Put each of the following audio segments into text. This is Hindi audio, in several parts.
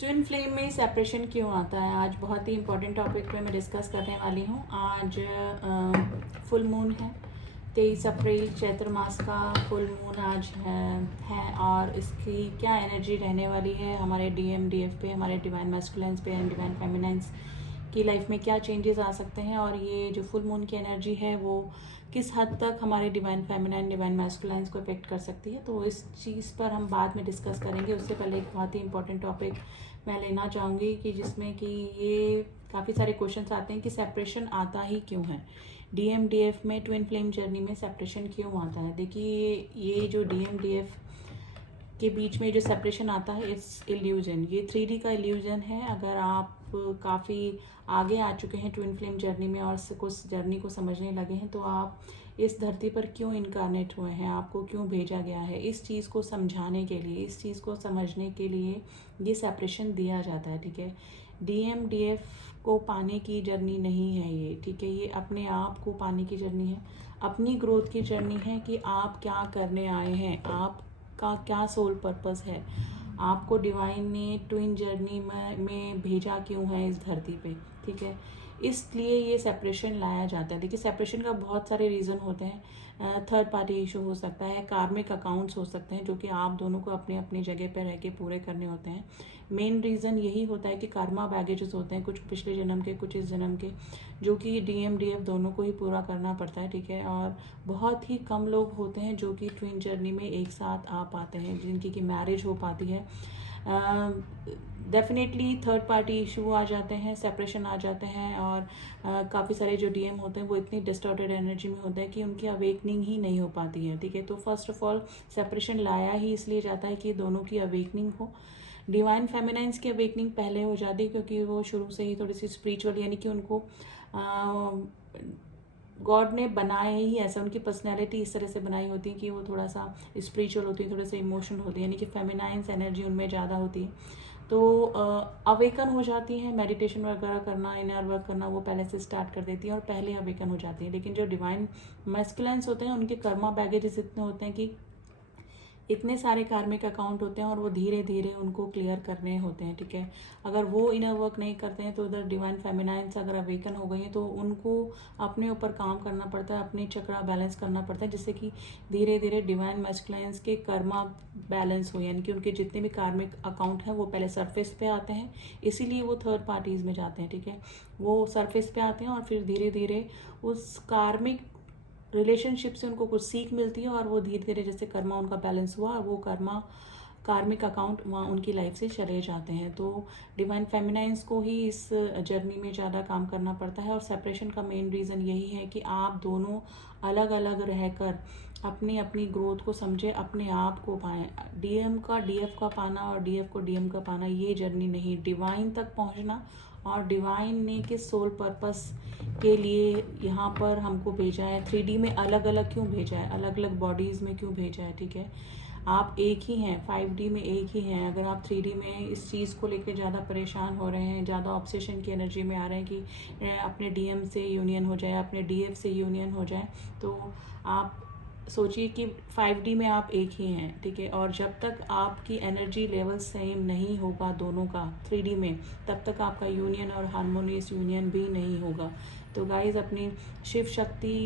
ट्विन फ्लेम में सेपरेशन क्यों आता है, आज बहुत ही इंपॉर्टेंट टॉपिक पे मैं डिस्कस करने वाली हूँ। आज फुल मून है, 23 अप्रैल चैत्र मास का फुल मून आज है और इसकी क्या एनर्जी रहने वाली है हमारे डीएफ पे, हमारे डिवाइन मैस्कुलिन्स पे एंड डिवाइन फेमिनाइंस की लाइफ में क्या चेंजेस आ सकते हैं, और ये जो फुल मून की एनर्जी है वो किस हद तक हमारे डिवाइन फेमिनाइन डिवाइन मैस्कुलाइंस को इफेक्ट कर सकती है। तो इस चीज़ पर हम बाद में डिस्कस करेंगे। उससे पहले एक बहुत ही इंपॉर्टेंट टॉपिक मैं लेना चाहूँगी कि जिसमें कि ये काफ़ी सारे क्वेश्चंस आते हैं कि सेपरेशन आता ही क्यों है, डीएफ में ट्विन फ्लेम जर्नी में सेपरेशन क्यों आता है। देखिए ये जो डीएफ के बीच में जो सेपरेशन आता है इट्स इल्यूजन, ये 3D का इल्यूजन है। अगर आप काफ़ी आगे आ चुके हैं ट्विन फ्लेम जर्नी में और कुछ जर्नी को समझने लगे हैं तो आप इस धरती पर क्यों इनकारनेट हुए हैं, आपको क्यों भेजा गया है, इस चीज़ को समझाने के लिए, इस चीज़ को समझने के लिए ये सेपरेशन दिया जाता है। ठीक है, डीएफ को पाने की जर्नी नहीं है ये। ठीक है, ये अपने आप को पाने की जर्नी है, अपनी ग्रोथ की जर्नी है कि आप क्या करने आए हैं, आपका क्या सोल पर्पस है, आपको डिवाइन ने ट्विन जर्नी में भेजा क्यों है इस धरती पे। ठीक है, इसलिए ये सेपरेशन लाया जाता है। देखिए सेपरेशन का बहुत सारे रीज़न होते हैं। थर्ड पार्टी इशू हो सकता है, कार्मिक अकाउंट्स हो सकते हैं जो कि आप दोनों को अपनी अपनी जगह पर रह के पूरे करने होते हैं। मेन रीज़न यही होता है कि कर्मा बैगेजेस होते हैं, कुछ पिछले जन्म के कुछ इस जन्म के, जो कि डीएफ दोनों को ही पूरा करना पड़ता है। ठीक है, और बहुत ही कम लोग होते हैं जो कि ट्विन जर्नी में एक साथ आ पाते हैं, जिनकी की मैरिज हो पाती है। डेफिनेटली थर्ड पार्टी इशू आ जाते हैं, सेपरेशन आ जाते हैं, और काफ़ी सारे जो डीएम होते हैं वो इतनी डिस्टॉर्टेड एनर्जी में होते हैं कि उनकी अवेकनिंग ही नहीं हो पाती है। ठीक है, तो फर्स्ट ऑफ ऑल सेपरेशन लाया ही इसलिए जाता है कि दोनों की अवेकनिंग हो। डिवाइन फेमिनाइंस की अवेकनिंग पहले हो जाती है क्योंकि वो शुरू से ही थोड़ी सी स्पिरिचुअल, यानी कि उनको गॉड ने बनाए ही ऐसा, उनकी पर्सनैलिटी इस तरह से बनाई होती है कि वो थोड़ा सा स्पिरिचुअल होती है, थोड़ा सा इमोशनल होती है, यानी कि फेमिनाइंस एनर्जी उनमें ज़्यादा होती है। तो अवेकन हो जाती हैं, मेडिटेशन वगैरह करना, इनर वर्क करना वो पहले से स्टार्ट कर देती हैं और पहले अवेकन हो जाती हैं। लेकिन जो डिवाइन मैस्कुलिन्स होते हैं उनके कर्मा बैगेजेस इतने होते हैं कि इतने सारे कार्मिक अकाउंट होते हैं और वो धीरे धीरे उनको क्लियर करने होते हैं। ठीक है, अगर वो इनर वर्क नहीं करते हैं तो उधर डिवाइन फेमिनाइंस अगर अवेकन हो गई हैं तो उनको अपने ऊपर काम करना पड़ता है, अपने चक्रा बैलेंस करना पड़ता है, जिससे कि धीरे धीरे डिवाइन मैस्कुलाइंस के कर्मा बैलेंस हो, यानी कि उनके जितने भी कार्मिक अकाउंट हैं वो पहले सरफेस पे आते हैं, इसीलिए वो थर्ड पार्टीज में जाते हैं। ठीक है, वो सरफेस पे आते हैं और फिर धीरे धीरे उस कार्मिक रिलेशनशिप से उनको कुछ सीख मिलती है और वो धीरे धीरे जैसे कर्मा उनका बैलेंस हुआ और वो कर्मा कार्मिक अकाउंट वहाँ उनकी लाइफ से चले जाते हैं। तो डिवाइन फेमिनाइंस को ही इस जर्नी में ज़्यादा काम करना पड़ता है। और सेपरेशन का मेन रीज़न यही है कि आप दोनों अलग अलग रहकर अपनी अपनी ग्रोथ को समझे, अपने आप को पाएँ। डीएम का डीएफ का पाना और डीएफ को डीएम का पाना ये जर्नी नहीं, डिवाइन तक पहुँचना, और डिवाइन ने किस सोल पर्पस के लिए यहाँ पर हमको भेजा है, 3D में अलग अलग क्यों भेजा है, अलग अलग बॉडीज़ में क्यों भेजा है। ठीक है, आप एक ही हैं, 5D में एक ही हैं। अगर आप 3D में इस चीज़ को लेकर ज़्यादा परेशान हो रहे हैं, ज़्यादा ऑब्सेशन की एनर्जी में आ रहे हैं कि अपने डीएम से यूनियन हो जाए, अपने डीएफ से यूनियन हो जाए, तो आप सोचिए कि 5D में आप एक ही हैं। ठीक है, और जब तक आपकी एनर्जी लेवल सेम नहीं होगा दोनों का 3D में, तब तक आपका यूनियन और हारमोनियस यूनियन भी नहीं होगा। तो गाइज अपनी शिव शक्ति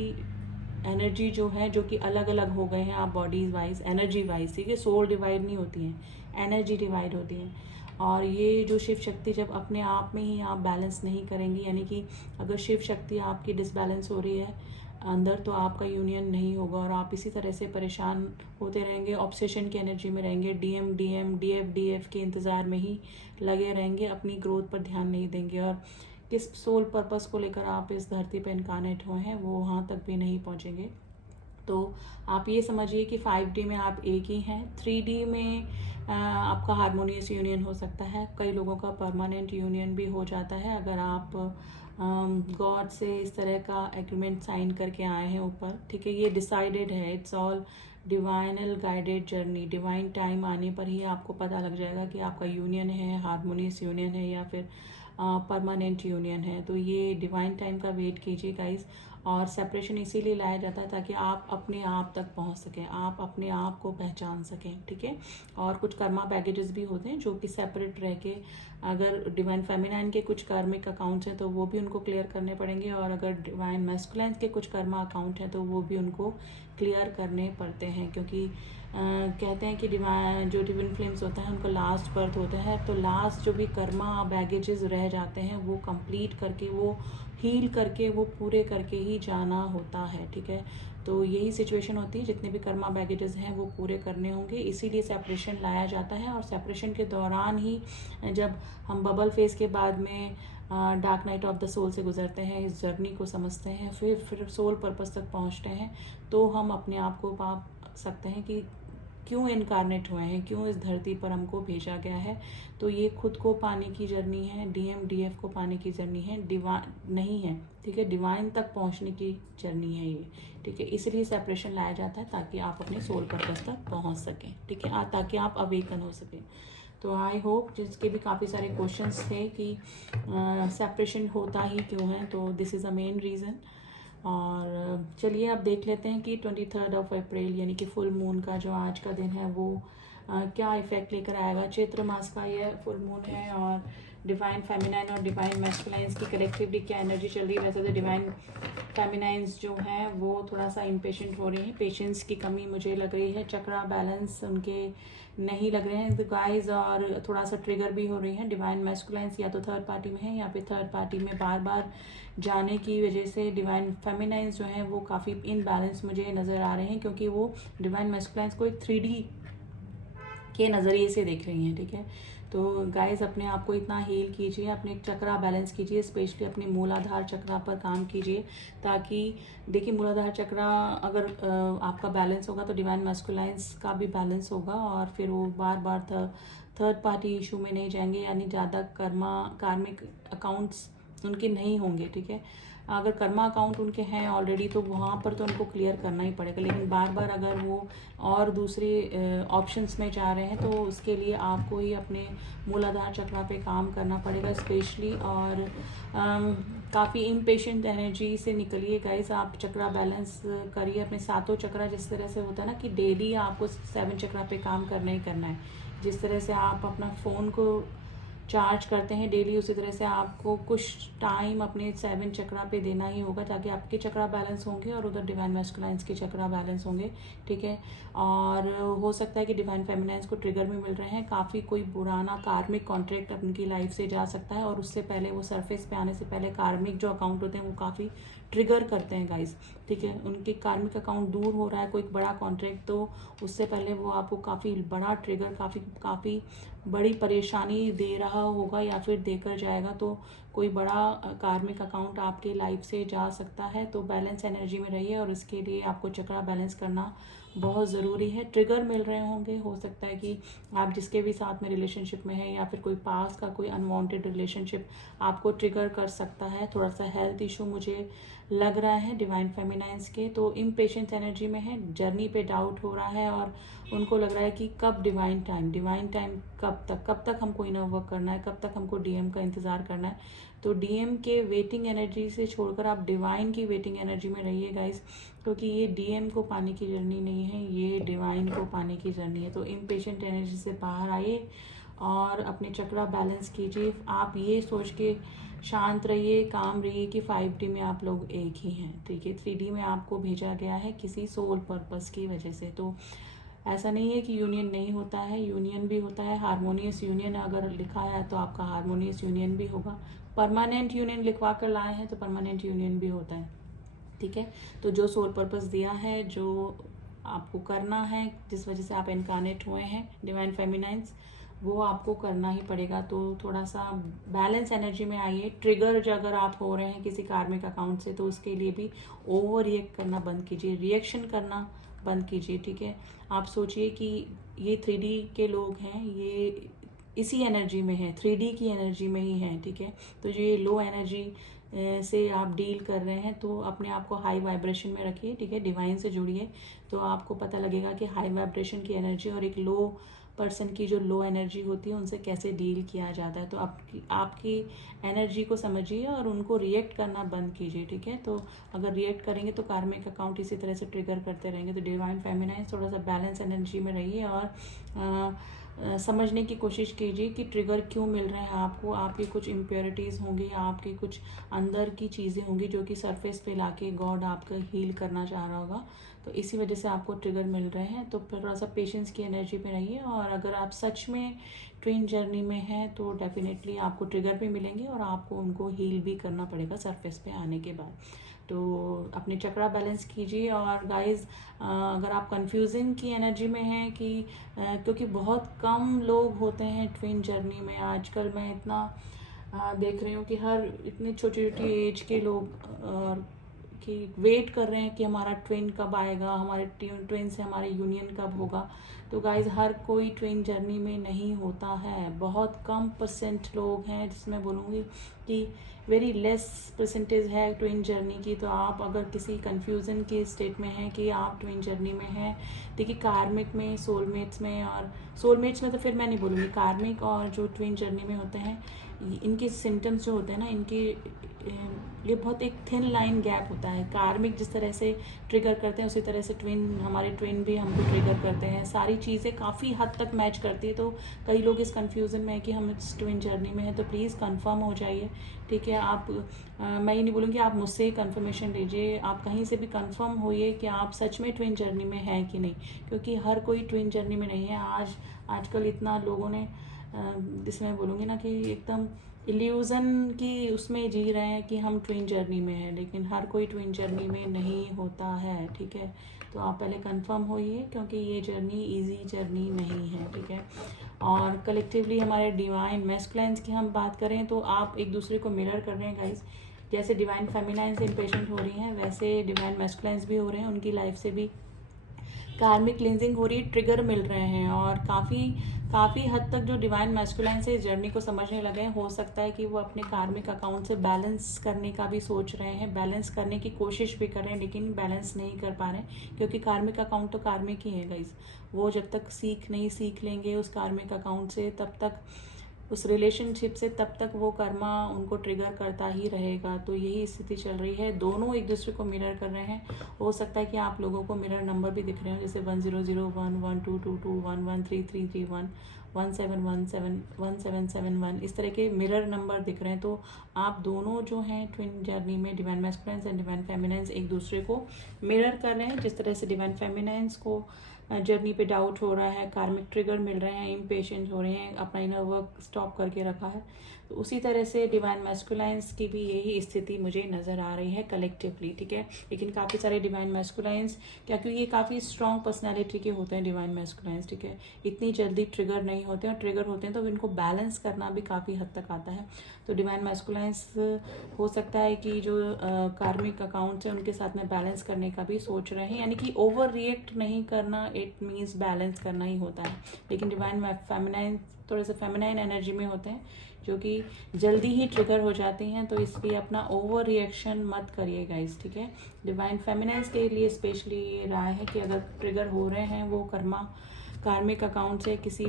एनर्जी जो है, जो कि अलग अलग हो गए हैं आप बॉडीज वाइज, एनर्जी वाइज, ठीक है, सोल डिवाइड नहीं होती हैं, एनर्जी डिवाइड होती हैं। और ये जो शिव शक्ति जब अपने आप में ही आप बैलेंस नहीं करेंगी, यानी कि अगर शिव शक्ति आपकी डिसबैलेंस हो रही है अंदर, तो आपका यूनियन नहीं होगा और आप इसी तरह से परेशान होते रहेंगे, ऑब्सेशन की एनर्जी में रहेंगे, डीएम डीएफ के इंतज़ार में ही लगे रहेंगे, अपनी ग्रोथ पर ध्यान नहीं देंगे। और किस सोल पर्पस को लेकर आप इस धरती पर इनकारनेट हुए हैं वो वहाँ तक भी नहीं पहुँचेंगे। तो आप ये समझिए कि 5D में आप एक ही हैं, 3D में आपका हारमोनियस यूनियन हो सकता है, कई लोगों का परमानेंट यूनियन भी हो जाता है अगर आप गॉड से इस तरह का एग्रीमेंट साइन करके आए हैं ऊपर। ठीक है, ये डिसाइडेड है, it's all divinely guided journey. Divine time आने पर ही आपको पता लग जाएगा कि आपका यूनियन है, हारमोनियस यूनियन है या फिर परमानेंट यूनियन है। तो ये डिवाइन टाइम का वेट कीजिए गाइस। और सेपरेशन इसीलिए लाया जाता है ताकि आप अपने आप तक पहुंच सकें, आप अपने आप को पहचान सकें, ठीक है। और कुछ कर्मा बैगेजेस भी होते हैं जो कि सेपरेट रह के, अगर डिवाइन फेमिनाइन के कुछ कार्मिक अकाउंट्स हैं तो वो भी उनको क्लियर करने पड़ेंगे, और अगर डिवाइन मैस्कुलाइन के कुछ कर्मा अकाउंट हैं तो वो भी उनको क्लियर करने पड़ते हैं, क्योंकि कहते हैं कि जो डिवाइन फ्लेम्स होते हैं उनको लास्ट बर्थ होता है, तो लास्ट जो भी कर्मा बैगेजेस रह जाते हैं वो कंप्लीट करके, वो हील करके, वो पूरे करके ही जाना होता है, ठीक है। तो यही सिचुएशन होती है, जितने भी कर्मा बैगेजेस हैं वो पूरे करने होंगे, इसीलिए सेपरेशन लाया जाता है। और सेपरेशन के दौरान ही जब हम बबल फेज के बाद में dark night of the soul से गुजरते हैं, इस जर्नी को समझते हैं, फिर सोल पर्पस तक पहुंचते हैं, तो हम अपने आप को पा सकते हैं कि क्यों इनकारनेट हुए हैं, क्यों इस धरती पर हमको भेजा गया है। तो ये खुद को पाने की जर्नी है, DMDF को पाने की जर्नी है, डिवाइन नहीं है, ठीक है, डिवाइन तक पहुंचने की जर्नी है ये, ठीक है। इसलिए सेपरेशन लाया जाता है ताकि आप अपने सोल पर्पस तक पहुंच सकें, ठीक है, ताकि आप अवेकन हो सकें। तो आई होप, जिसके भी काफ़ी सारे क्वेश्चंस थे कि सेपरेशन होता ही क्यों है, तो this is a main reason. और चलिए अब देख लेते हैं कि 23 अप्रैल यानी कि फुल मून का जो आज का दिन है वो क्या इफेक्ट लेकर आएगा। चैत्र मास का ये फुल मून है, और डिवाइन फेमिनाइन और डिवाइन मैस्कुलाइन्स की कलेक्टिवली क्या एनर्जी चल रही है। वैसे तो डिवाइन फेमिनाइन्स जो हैं वो थोड़ा सा इम्पेशेंट हो रही हैं, पेशेंस की कमी मुझे लग रही है, चक्रा बैलेंस उनके नहीं लग रहे हैं गाइस, और थोड़ा सा ट्रिगर भी हो रही है। डिवाइन मैस्कुलाइन्स या तो थर्ड पार्टी में है या फिर थर्ड पार्टी में बार बार जाने की वजह से डिवाइन फेमिनाइन्स जो हैं वो काफ़ी इनबैलेंस मुझे नज़र आ रहे हैं, क्योंकि वो डिवाइन मैस्कुलाइन्स को एक 3D के नज़रिए से देख रही हैं, ठीक है। तो गाइस अपने आप को इतना हील कीजिए, अपने चक्रा बैलेंस कीजिए, स्पेशली अपने मूलाधार चक्रा पर काम कीजिए, ताकि देखिए मूलाधार चक्रा अगर आपका बैलेंस होगा तो डिवाइन मैस्कुलाइन्स का भी बैलेंस होगा, और फिर वो बार बार थर्ड पार्टी इशू में नहीं जाएंगे, यानी ज़्यादा कार्मिक अकाउंट्स उनके नहीं होंगे, ठीक है। अगर कर्मा अकाउंट उनके हैं ऑलरेडी तो वहाँ पर तो उनको क्लियर करना ही पड़ेगा, लेकिन बार बार अगर वो और दूसरे ऑप्शंस में जा रहे हैं तो उसके लिए आपको ही अपने मूलाधार चक्रा पे काम करना पड़ेगा स्पेशली। और काफ़ी इम्पेशेंट एनर्जी से निकलिए गाइस, आप चक्रा बैलेंस करिए अपने सातों चक्रा। जिस तरह से होता है ना कि डेली आपको 7 चक्रा पे काम करना ही करना है, जिस तरह से आप अपना फ़ोन को चार्ज करते हैं डेली, उसी तरह से आपको कुछ टाइम अपने 7 चक्रा पे देना ही होगा, ताकि आपके चक्रा बैलेंस होंगे और उधर डिवाइन मैस्कुलाइन्स के चक्रा बैलेंस होंगे, ठीक है। और हो सकता है कि डिवाइन फेमिनाइन्स को ट्रिगर भी मिल रहे हैं, काफ़ी कोई पुराना कार्मिक कॉन्ट्रैक्ट उनकी लाइफ से जा सकता है, और उससे पहले वो सरफेस पे आने से पहले कार्मिक जो अकाउंट होते हैं वो काफ़ी ट्रिगर करते हैं गाइस, ठीक है। उनके कार्मिक अकाउंट दूर हो रहा है कोई बड़ा कॉन्ट्रैक्ट, तो उससे पहले वो आपको काफ़ी बड़ा ट्रिगर, काफ़ी बड़ी परेशानी दे रहा होगा या फिर देकर जाएगा, तो कोई बड़ा कार्मिक अकाउंट आपके लाइफ से जा सकता है। तो बैलेंस एनर्जी में रहिए, और इसके लिए आपको चक्रा बैलेंस करना बहुत ज़रूरी है। ट्रिगर मिल रहे होंगे, हो सकता है कि आप जिसके भी साथ में रिलेशनशिप में है या फिर कोई पास का कोई अनवांटेड रिलेशनशिप आपको ट्रिगर कर सकता है। थोड़ा सा हेल्थ इशू मुझे लग रहा है डिवाइन फेमिनाइन्स के, तो इम्पेशेंस एनर्जी में है, जर्नी पे डाउट हो रहा है, और उनको लग रहा है कि कब डिवाइन टाइम कब तक हमको इनर वर्क करना है, कब तक हमको DM का इंतज़ार करना है। तो DM के वेटिंग एनर्जी से छोड़कर आप डिवाइन की वेटिंग एनर्जी में रहिए गाइस, क्योंकि ये DM को पाने की जर्नी नहीं है, ये डिवाइन को पाने की जर्नी है। तो इम्पेशेंट एनर्जी से बाहर आइए और अपने चक्रा बैलेंस कीजिए। आप ये सोच के शांत रहिए, काम रहिए कि 5D में आप लोग एक ही हैं, ठीक है। 3D में आपको भेजा गया है किसी सोल पर्पस की वजह से। तो ऐसा नहीं है कि यूनियन नहीं होता है, यूनियन भी होता है। हारमोनियस यूनियन अगर लिखा है तो आपका हारमोनियस यूनियन भी होगा। परमानेंट यूनियन लिखवा कर लाए हैं तो परमानेंट यूनियन भी होता है, ठीक है। तो जो सोल पर्पस दिया है, जो आपको करना है, जिस वजह से आप इनकारनेट हुए हैं डिवाइन फेमिनाइन्स, वो आपको करना ही पड़ेगा। तो थोड़ा सा बैलेंस एनर्जी में आइए। ट्रिगर जो अगर आप हो रहे हैं किसी कार्मिक अकाउंट से, तो उसके लिए भी ओवर रिएक्ट करना बंद कीजिए, रिएक्शन करना बंद कीजिए, ठीक है। आप सोचिए कि ये 3D के लोग हैं, ये इसी एनर्जी में है, 3D की एनर्जी में ही है, ठीक है। तो जो ये लो एनर्जी से आप डील कर रहे हैं तो अपने आप को हाई वाइब्रेशन में रखिए, ठीक है। डिवाइन से जुड़िए तो आपको पता लगेगा कि हाई वाइब्रेशन की एनर्जी और एक लो पर्सन की जो लो एनर्जी होती है उनसे कैसे डील किया जाता है। तो आपकी एनर्जी को समझिए और उनको रिएक्ट करना बंद कीजिए, ठीक है। तो अगर रिएक्ट करेंगे तो कार्मिक अकाउंट इसी तरह से ट्रिगर करते रहेंगे। तो डिवाइन फेमिनाइन थोड़ा सा बैलेंस एनर्जी में रहिए और समझने की कोशिश कीजिए कि ट्रिगर क्यों मिल रहे हैं आपको। आपकी कुछ इम्प्योरिटीज़ होंगी, आपकी कुछ अंदर की चीज़ें होंगी जो कि सरफेस पे लाके गॉड आपका हील करना चाह रहा होगा, तो इसी वजह से आपको ट्रिगर मिल रहे हैं। तो थोड़ा सा पेशेंस की एनर्जी पे रहिए और अगर आप सच में ट्विन जर्नी में हैं तो डेफिनेटली आपको ट्रिगर भी मिलेंगे और आपको उनको हील भी करना पड़ेगा सरफेस पे आने के बाद। तो अपने चक्रा बैलेंस कीजिए। और गाइस अगर आप कंफ्यूजिंग की एनर्जी में हैं कि क्योंकि बहुत कम लोग होते हैं ट्विन जर्नी में, आजकल मैं इतना देख रही हूँ कि हर इतनी छोटी छोटी एज के लोग कि वेट कर रहे हैं कि हमारा ट्विन कब आएगा, हमारे ट्विन से हमारे यूनियन कब होगा। तो गाइज हर कोई ट्विन जर्नी में नहीं होता है, बहुत कम परसेंट लोग हैं, जिसमें बोलूँगी कि वेरी लेस परसेंटेज है ट्विन जर्नी की। तो आप अगर किसी कन्फ्यूज़न के स्टेट में हैं कि आप ट्विन जर्नी में हैं, देखिए कार्मिक में, सोलमेट्स में, और सोलमेट्स में तो फिर मैं नहीं बोलूँगी, कार्मिक और जो ट्विन जर्नी में होते हैं इनके सिम्टम्स जो होते हैं ना, इनकी ये बहुत एक थिन लाइन गैप होता है। कार्मिक जिस तरह से ट्रिगर करते हैं उसी तरह से हमारे ट्विन भी हमको ट्रिगर करते हैं। सारी चीज़ें काफ़ी हद तक मैच करती है। तो कई लोग इस कन्फ्यूज़न में है कि हम इस ट्विन जर्नी में हैं, तो प्लीज़ कंफर्म हो जाइए, ठीक है। आप मैं ये नहीं बोलूँगी आप मुझसे कंफर्मेशन लीजिए, आप कहीं से भी कंफर्म होइए कि आप सच में ट्विन जर्नी में हैं कि नहीं, क्योंकि हर कोई ट्विन जर्नी में नहीं है। आजकल इतना लोगों ने जिसमें बोलूँगी ना कि एकदम इल्यूज़न की उसमें जी रहे हैं कि हम ट्विन जर्नी में हैं, लेकिन हर कोई ट्विन जर्नी में नहीं होता है, ठीक है। तो आप पहले कंफर्म होइए, क्योंकि ये जर्नी इजी जर्नी नहीं है, ठीक है। और कलेक्टिवली हमारे डिवाइन मैस्कुलाइंस की हम बात करें तो आप एक दूसरे को मिरर कर रहे हैं गाइस। जैसे डिवाइन फेमिनाइन से इम्पेशेंट हो रही हैं, वैसे डिवाइन मैस्कुलाइंस भी हो रहे हैं, उनकी लाइफ से भी कार्मिक क्लिनजिंग हो रही है, ट्रिगर मिल रहे हैं। और काफ़ी हद तक जो डिवाइन मैस्कुलाइन से इस जर्नी को समझने लगे हैं, हो सकता है कि वो अपने कार्मिक अकाउंट से बैलेंस करने का भी सोच रहे हैं, बैलेंस करने की कोशिश भी कर रहे हैं, लेकिन बैलेंस नहीं कर पा रहे हैं, क्योंकि कार्मिक अकाउंट तो कार्मिक ही है गाइस। वो जब तक सीख लेंगे उस कार्मिक अकाउंट से, तब तक उस रिलेशनशिप से, तब तक वो कर्मा उनको ट्रिगर करता ही रहेगा। तो यही स्थिति चल रही है, दोनों एक दूसरे को मिरर कर रहे हैं। हो सकता है कि आप लोगों को मिरर नंबर भी दिख रहे हो, जैसे 1001 1222 113331 1717 1771, इस तरह के मिरर नंबर दिख रहे हैं। तो आप दोनों जो हैं ट्विन जर्नी में, डिवाइन मैस्कुलाइंस एंड डिवाइन फेमिनाइंस, एक दूसरे को मिरर कर रहे हैं। जिस तरह से डिवाइन फेमिनाइंस को जर्नी पे डाउट हो रहा है, कार्मिक ट्रिगर मिल रहे हैं, इम्पेशेंट हो रहे हैं, अपना इनर वर्क स्टॉप करके रखा है, तो उसी तरह से डिवाइन मैस्कुलाइंस की भी यही स्थिति मुझे नज़र आ रही है कलेक्टिवली, ठीक है। लेकिन काफ़ी सारे डिवाइन मैस्कुलाइंस, क्या क्योंकि ये काफ़ी स्ट्रॉन्ग पर्सनैलिटी के होते हैं डिवाइन मैस्कुलाइंस, ठीक है, इतनी जल्दी ट्रिगर नहीं होते हैं, और ट्रिगर होते हैं तो इनको बैलेंस करना भी काफ़ी हद तक आता है। तो डिवाइन मैस्कुलाइंस हो सकता है कि जो कार्मिक अकाउंट्स हैं उनके साथ में बैलेंस करने का भी सोच रहे हैं, यानी कि ओवर रिएक्ट नहीं करना, इट मीन्स बैलेंस करना ही होता है। लेकिन डिवाइन फेमिनाइन थोड़े से फेमिनाइन एनर्जी में होते हैं, जो कि जल्दी ही ट्रिगर हो जाती हैं, तो इसलिए अपना ओवर रिएक्शन मत करिए गाइस, ठीक है। डिवाइन फेमिनाइंस के लिए स्पेशली ये राय है कि अगर ट्रिगर हो रहे हैं वो कार्मिक अकाउंट से, किसी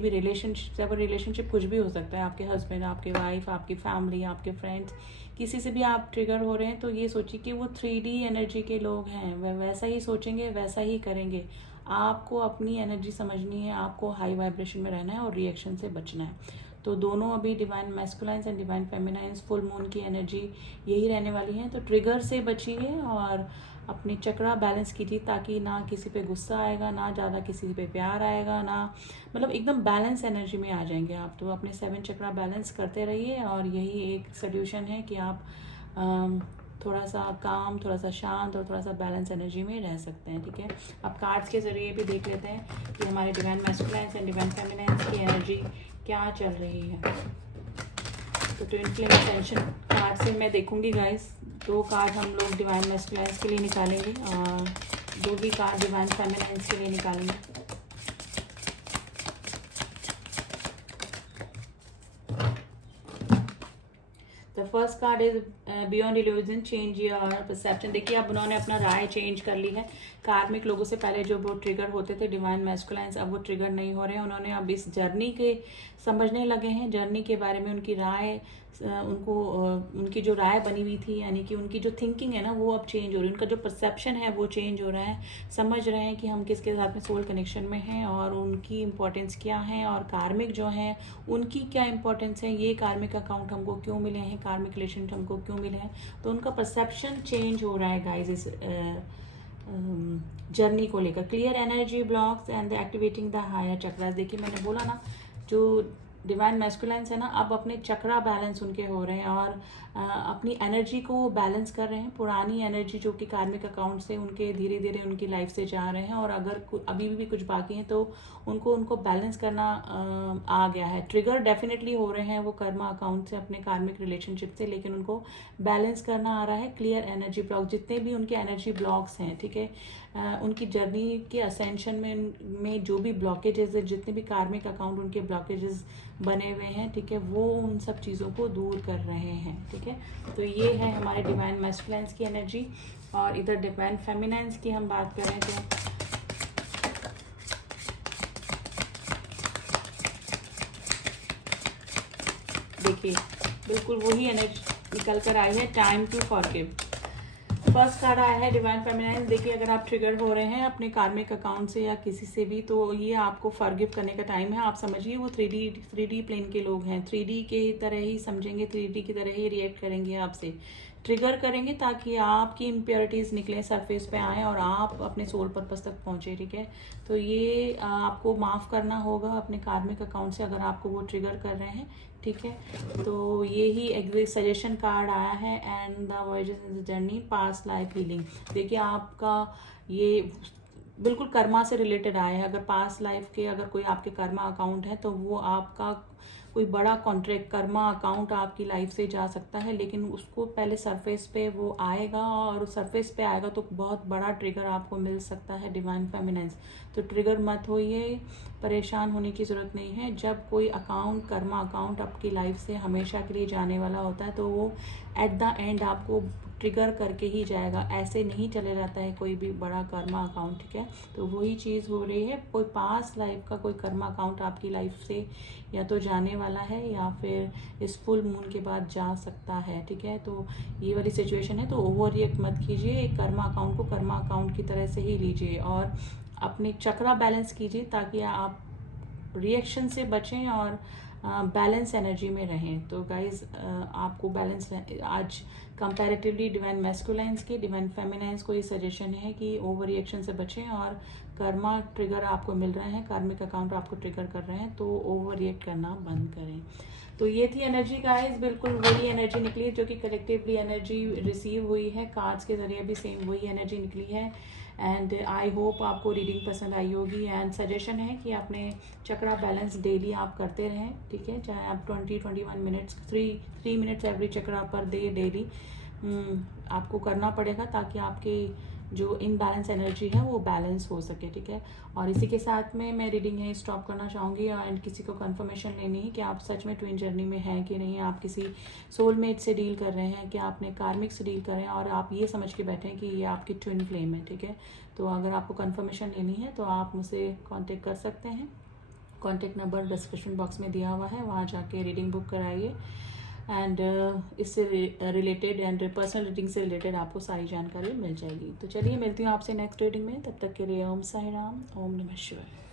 भी रिलेशनशिप से, अगर रिलेशनशिप कुछ भी हो सकता है, आपके हस्बैंड, आपके वाइफ, आपकी फैमिली, आपके फ्रेंड्स, किसी से भी आप ट्रिगर हो रहे हैं, तो ये सोचिए कि वो 3D एनर्जी के लोग हैं, वह वैसा ही सोचेंगे, वैसा ही करेंगे। आपको अपनी एनर्जी समझनी है, आपको हाई वाइब्रेशन में रहना है और रिएक्शन से बचना है। तो दोनों अभी divine masculines and divine feminines, full moon की एनर्जी यही रहने वाली है। तो ट्रिगर से बचिए और अपनी चक्रा बैलेंस कीजिए, ताकि ना किसी पे गुस्सा आएगा, ना ज़्यादा किसी पे प्यार आएगा, ना मतलब एकदम बैलेंस एनर्जी में आ जाएंगे आप। तो अपने 7 चक्रा बैलेंस करते रहिए, और यही एक सोल्यूशन है कि आप थोड़ा सा काम, थोड़ा सा शांत और थोड़ा सा बैलेंस एनर्जी में रह सकते हैं, ठीक है। अब कार्ड्स के ज़रिए भी देख लेते हैं कि हमारे डिवाइन मैस्कुलाइंस एंड डिवाइन फेमिनाइंस की एनर्जी क्या चल रही है। तो ट्विन फ्लेम असेंशन कार्ड से मैं देखूंगी गाइस, 2 कार्ड हम लोग डिवाइन मैस्कुलाइंस के लिए निकालेंगे और 2 भी कार्ड डिवाइन फेमिनाइंस के लिए निकालेंगे। The first card is beyond illusion change your perception. देखिए अब उन्होंने अपना राय चेंज कर ली है। कार्मिक लोगों से पहले जो वो ट्रिगर होते थे डिवाइन मैस्कुलाइंस, अब वो ट्रिगर नहीं हो रहे हैं। उन्होंने अब इस जर्नी के समझने लगे हैं, जर्नी के बारे में उनकी राय उनकी जो राय बनी हुई थी, यानी कि उनकी जो थिंकिंग है ना वो अब चेंज हो रही है, उनका जो परसेप्शन है वो चेंज हो रहा है। समझ रहे हैं कि हम किसके साथ में सोल कनेक्शन में हैं और उनकी इम्पोर्टेंस क्या है, और कार्मिक जो हैं उनकी क्या इंपॉर्टेंस है, ये कार्मिक अकाउंट हमको क्यों मिले हैं, कार्मिक रिलेशन हमको क्यों मिले हैं। तो उनका परसेप्शन चेंज हो रहा है गाइज इस जर्नी को लेकर। Clear energy blocks and activating the higher chakras. देखिए मैंने बोला ना, जो डिवाइन मैस्कुलाइंस है ना, अब अपने चक्रा बैलेंस उनके हो रहे हैं और अपनी एनर्जी को बैलेंस कर रहे हैं। पुरानी एनर्जी जो कि कार्मिक अकाउंट से उनके धीरे धीरे उनकी लाइफ से जा रहे हैं, और अगर अभी भी कुछ बाकी हैं तो उनको बैलेंस करना आ गया है। ट्रिगर डेफिनेटली हो रहे हैं वो कर्मा अकाउंट से, अपने कार्मिक रिलेशनशिप से, लेकिन उनको बैलेंस करना आ रहा है। क्लियर एनर्जी ब्लॉक, जितने भी उनके एनर्जी ब्लॉक्स हैं, ठीक है, उनकी जर्नी के असेंशन में जो भी ब्लॉकेजेस है, जितने भी कार्मिक अकाउंट उनके ब्लॉकेजेस बने हुए हैं, ठीक है, वो उन सब चीज़ों को दूर कर रहे हैं। ठीक है, तो ये है हमारे डिवाइन मैस्कुलाइंस की एनर्जी। और इधर डिवाइन फेमिनाइंस की हम बात करें तो देखिए बिल्कुल वही एनर्जी निकल कर आई है, time to forgive. First card आया है डिवाइन फेमिनाइन। देखिए अगर आप ट्रिगर हो रहे हैं अपने कार्मिक अकाउंट से या किसी से भी, तो ये आपको फॉरगिव करने का टाइम है। आप समझिए वो 3D प्लेन के लोग हैं, 3D के तरह ही समझेंगे, 3D की तरह ही रिएक्ट करेंगे, आपसे ट्रिगर करेंगे ताकि आपकी इम्प्योरिटीज़ निकलें, सरफेस पे आएँ और आप अपने सोल पर्पस तक पहुँचे। ठीक है, तो ये आपको माफ़ करना होगा अपने कार्मिक अकाउंट से अगर आपको वो ट्रिगर कर रहे हैं। ठीक है, तो ये ही एक सजेशन कार्ड आया है, and the voyages in the journey past life healing. देखिए आपका ये बिल्कुल कर्मा से रिलेटेड आया है। अगर पास्ट लाइफ के अगर कोई आपके कर्मा अकाउंट है तो वो आपका कोई बड़ा कॉन्ट्रैक्ट कर्मा अकाउंट आपकी लाइफ से जा सकता है, लेकिन उसको पहले सरफेस पे वो आएगा, और सरफेस पे आएगा तो बहुत बड़ा ट्रिगर आपको मिल सकता है डिवाइन फेमिनाइंस। तो ट्रिगर मत होइए, परेशान होने की ज़रूरत नहीं है। जब कोई अकाउंट कर्मा अकाउंट आपकी लाइफ से हमेशा के लिए जाने वाला होता है तो वो एट द एंड आपको ट्रिगर करके ही जाएगा, ऐसे नहीं चले जाता है कोई भी बड़ा कर्मा अकाउंट। ठीक है, तो वही चीज़ हो रही है, कोई पास्ट लाइफ का कोई कर्मा अकाउंट आपकी लाइफ से या तो जाने वाला है या फिर इस फुल मून के बाद जा सकता है। ठीक है, तो ये वाली सिचुएशन है, तो ओवर रिएक्ट मत कीजिए, एक कर्मा अकाउंट को कर्मा अकाउंट की तरह से ही लीजिए और अपने चक्रा बैलेंस कीजिए ताकि आप रिएक्शन से बचें और बैलेंस एनर्जी में रहें। तो गाइज आपको बैलेंस आज कंपैरेटिवली डिवाइन मैस्कुलाइंस के डिवाइन फेमिनाइंस को ये सजेशन है कि ओवर रिएक्शन से बचें, और कर्मा ट्रिगर आपको मिल रहे हैं, कार्मिक अकाउंट आपको ट्रिगर कर रहे हैं, तो ओवर रिएक्ट करना बंद करें। तो ये थी एनर्जी गाइज, बिल्कुल वही एनर्जी निकली जो कि कलेक्टिवली एनर्जी रिसीव हुई है, कार्ड्स के जरिए भी सेम वही एनर्जी निकली है। एंड आई होप आपको रीडिंग पसंद आई होगी। एंड सजेशन है कि अपने चक्रा बैलेंस डेली आप करते रहें। ठीक है, चाहे आप 20-21 मिनट्स 3 मिनट्स एवरी चक्रा पर डे डेली आपको करना पड़ेगा ताकि आपके जो इनबैलेंस एनर्जी है वो बैलेंस हो सके। ठीक है, और इसी के साथ में मैं रीडिंग है स्टॉप करना चाहूँगी। एंड किसी को कंफर्मेशन लेनी है कि आप सच में ट्विन जर्नी में हैं कि नहीं, आप किसी सोलमेट से डील कर रहे हैं, कि आपने कार्मिक से डील कर रहे हैं और आप ये समझ के बैठे हैं कि ये आपकी ट्विन फ्लेम है। ठीक है, तो अगर आपको कंफर्मेशन लेनी है तो आप मुझसे कॉन्टेक्ट कर सकते हैं। कॉन्टेक्ट नंबर डिस्क्रिप्शन बॉक्स में दिया हुआ है, वहाँ जाके रीडिंग बुक कराइए। एंड इससे रिलेटेड एंड पर्सनल रीडिंग से रिलेटेड आपको सारी जानकारी मिल जाएगी। तो चलिए मिलती हूँ आपसे नेक्स्ट रीडिंग में, तब तक के लिए ओम साई राम, ओम नमः शिवाय।